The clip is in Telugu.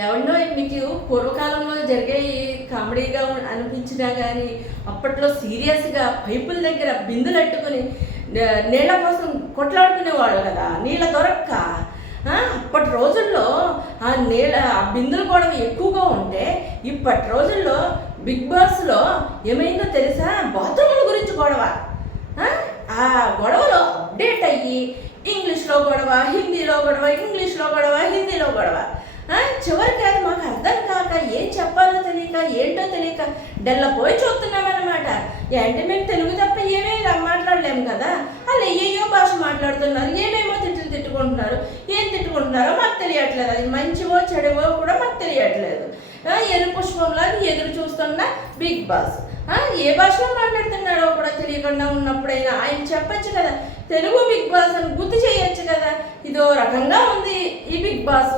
ఎవరినో మీకు పూర్వకాలంలో జరిగే కామెడీగా అనిపించినా కానీ అప్పట్లో సీరియస్గా పైపుల దగ్గర బిందులు అట్టుకుని నీళ్ళ కోసం కొట్లాడుకునేవాడు కదా, నీళ్ళ దొరక్క. అప్పటి రోజుల్లో ఆ బిందులు గొడవ ఎక్కువగా ఉంటే ఇప్పటి రోజుల్లో బిగ్ బాస్లో ఏమైందో తెలుసా? బాత్రూముల గురించి గొడవ. ఆ గొడవలో అప్డేట్ అయ్యి ఇంగ్లీష్లో గొడవ, హిందీలో గొడవ, ఇంగ్లీష్లో గొడవ, హిందీలో గొడవ. చివరికి అది మాకు అర్థం కాక ఏం చెప్పాలో తెలియక ఏంటో తెలియక డెల్లపోయి చూస్తున్నామన్నమాట. అంటే మేము తెలుగు తప్ప ఏమీ మాట్లాడలేము కదా, వాళ్ళు ఏయో భాష మాట్లాడుతున్నారు, ఏమేమో తిట్టుకుంటున్నారు. ఏం తిట్టుకుంటున్నారో మాకు తెలియట్లేదు, అది మంచివో చెడువో కూడా మాకు తెలియట్లేదు. ఎరుపుష్పంలాగా ఎదురు చూస్తున్న బిగ్ బాస్ ఏ భాషలో మాట్లాడుతున్నారో కూడా తెలియకుండా ఉన్నప్పుడైనా ఆయన చెప్పచ్చు కదా, తెలుగు బిగ్ బాస్ అని గుర్తు చేయొచ్చు కదా. ఇదో రకంగా ఉంది ఈ బిగ్ బాస్.